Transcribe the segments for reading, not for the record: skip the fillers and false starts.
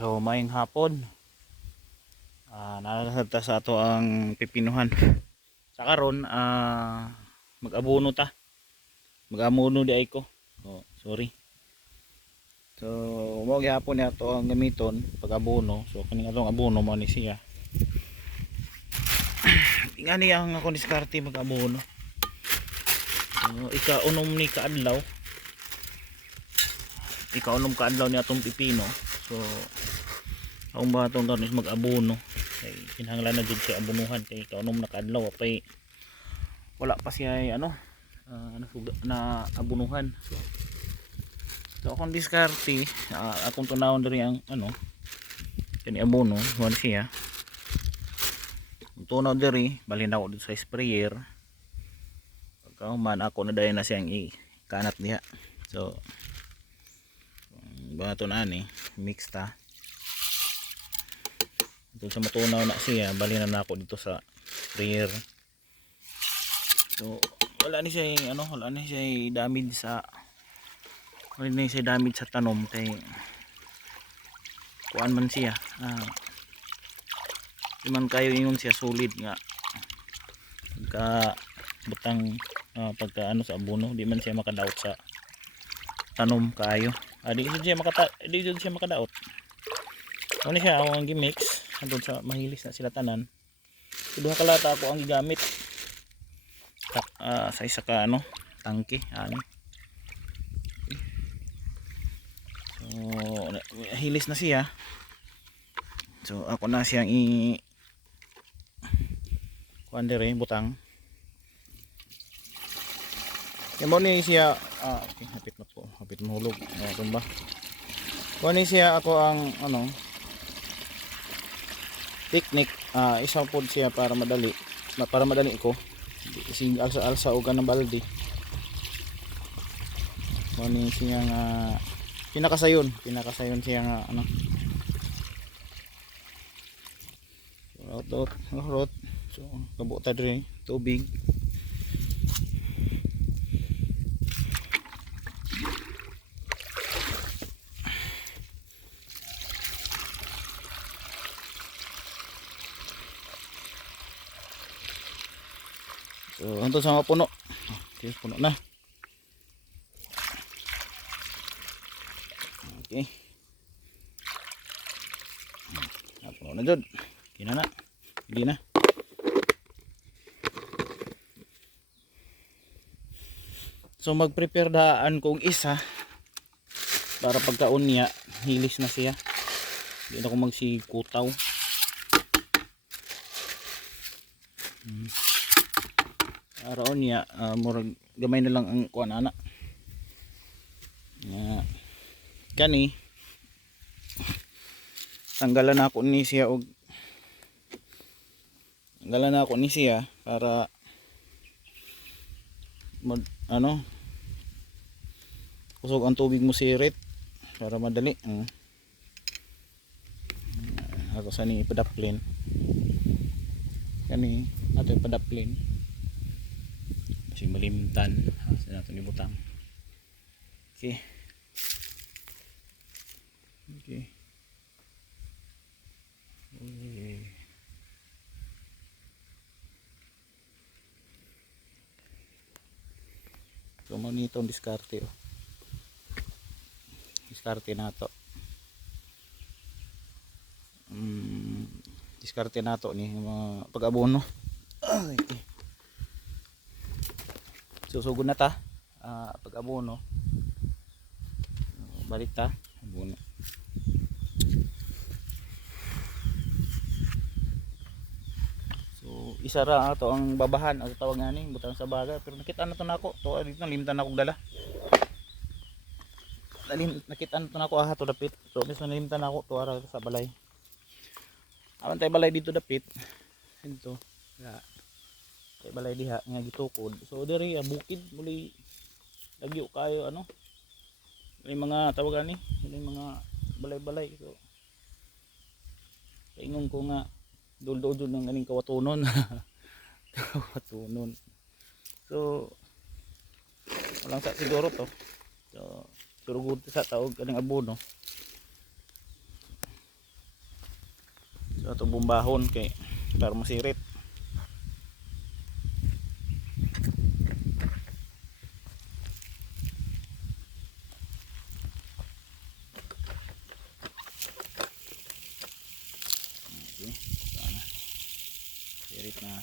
So maayong hapon. Nalasad ta sa ato ang pipinuhan. Sa karon mag-abono ta. Mag-amono di ay ko. Oh, sorry. So mao gyapon ni ato ang gamiton pag-abono. So kaning atong abono mo ni siya. Ingani ang ako diskarte mag-abono. Ika-unom ni kaadlaw. Ika-unom kaadlaw ni atong pipino. So ang batong karon is mag-abono. Kay kinahanglan na jud siya abunuhan kay kaunom na kadlaw pay wala pa siya ay na abunuhan. So akong diskarte akong tunawon diri ang kani abono wan siya. Tunaw diri balhin ako dito sa sprayer. Pagkahuman ako na dayon na siyang ikanat niya. So baton ani mix ta. Doon sa matunaw na siya balhin na ako dito sa sprayer. So wala ni siya wala ni siya damage sa tanom kay kuan man siya di man kayo ingon siya solid nga pagka butang pagka sa abono di man siya makadaot sa tanom kayo di jud siya makadaot. Ano siya ako ang gimix andun sa mahilis na sila tanan. So, duha ka lata ako ang gigamit sa isa ka tangke ani. So hilis na siya. So ako na siyang kuan dire butang. Mo ni siya okay, hapit mahulog tumba. Kuan ni siya ako ang technique isang pod siya para madali ko isig alsa og kanang balde. Kuan ni siya nga pinakasayon siya nga rot so kabuta dire tubig. So hangtod sa mapuno. Okay, puno na. Okay. Puno na jud. Kina na. Hindi na. So mag-prepare daan kong isa para pagkaon niya hilis na siya. Hindi na ako magsikutaw. Araon niya murag gamay na lang ang kuan ana. Kani tanggalan ako ni siya para kusog ang tubig mo sirit para madali ako sa ni ipadaplin kani ato ipadaplin kasi malimtan sa nato ni butang. Okay. So manitong diskarte diskarte nato ni mga pag-abono. Okay. Susugod na ta pag-abono balik ta abono. So isa ra ato ang babahan ang tawag ngani butang sa baga pero nakita na to nako to dito limtan ako dala. Nakita na to nako to dapit. So mismo nalimtan ako to ara sa balay. Awan tay balay dito dapit. Dito. Tay balay diha nga gitukod. So diri bukid muli lagyo kayo may mga tawag ani, may mga balay-balay. So kaingon ko nga dul-dul ng ganing kawatunon. Kawatunon. So walang sa siguro to. So surugod sa taog kaning abono. sa itong bumbahon kay para masirit. Okay, sana sirit na.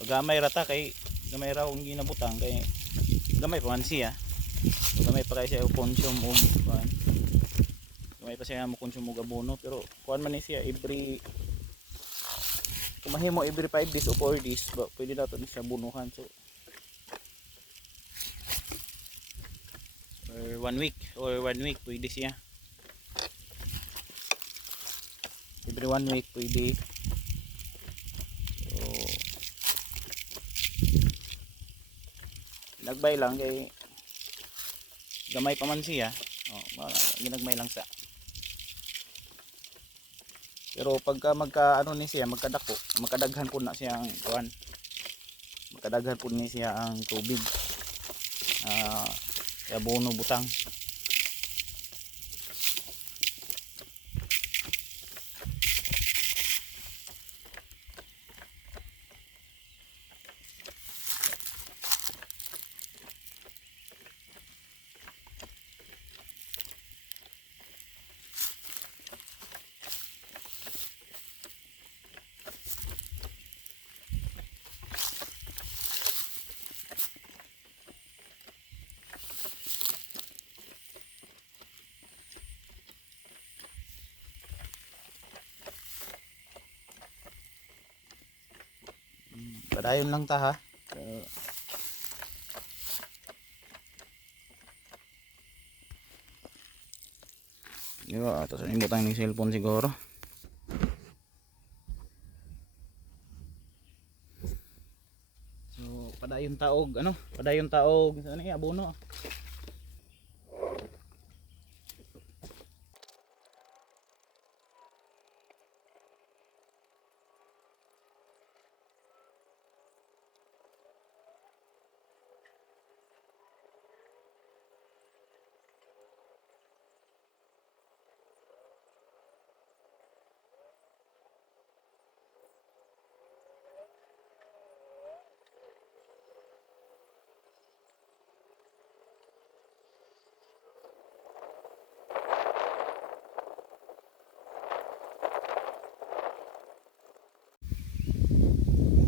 So, gamay rata kay gamay raw ang ginabutang kay gamay pa man siya. So, gamay pa kay siya consume og kuan. Gamay pa siya mo consume og abono pero kuan man ni siya every kumahimo every 5 days o 4 days ba pwede daw to siya bunuhan. So or 1 week pwede siya. Every 1 week pwede. So nagbay lang kay gamay pa man siya. Ginagmay lang sa. Pero pagka magka ano ni siya, magkadako, magkadaghan po na siya ang kuan. Magkadaghan po ni siya ang tubig. Abono butang. Padayon lang ta ha. So, yo, ato sa imbutang ng cellphone siguro. So, padayon taog ano? Padayon taog ano ni abono.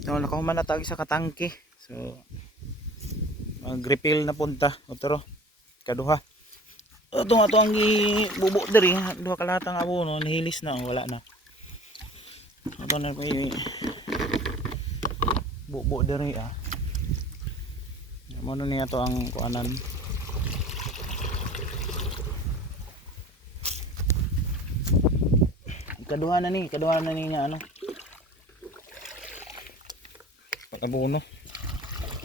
No, nakahuman na tagi sa katangke. So mag-refill na punta otro kaduha. Ito nga to ang bubo diri, duha ka lahat ang abono nihilis na wala na. Ito na may bubo diri ah. Mo niya to ang kuanan. Kaduha na ni nga ano. Pag-abono.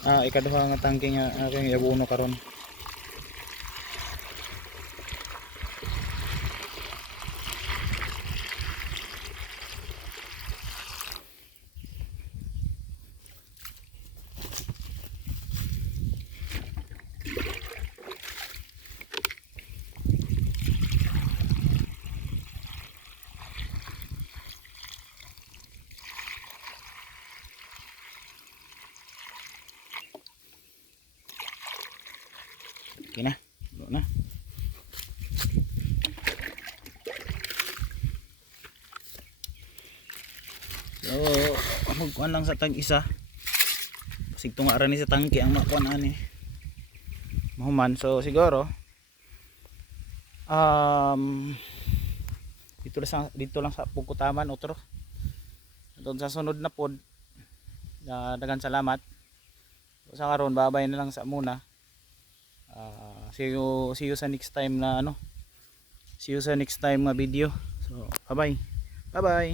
Ikaduha nga tangke nga aking abono karon. Okay na. Go na. So, magkuhan lang sa tag isa. Pasig tunga ni sa tangke ang makuhan ani. Mahuman. So, siguro dito lang sa Pugkutaman otro. Doon sa sunod na pod. Daghang salamat. So, sa karon babay na lang sa muna. See you sa next time na ano. See you sa next time na video. So, bye bye. Bye bye.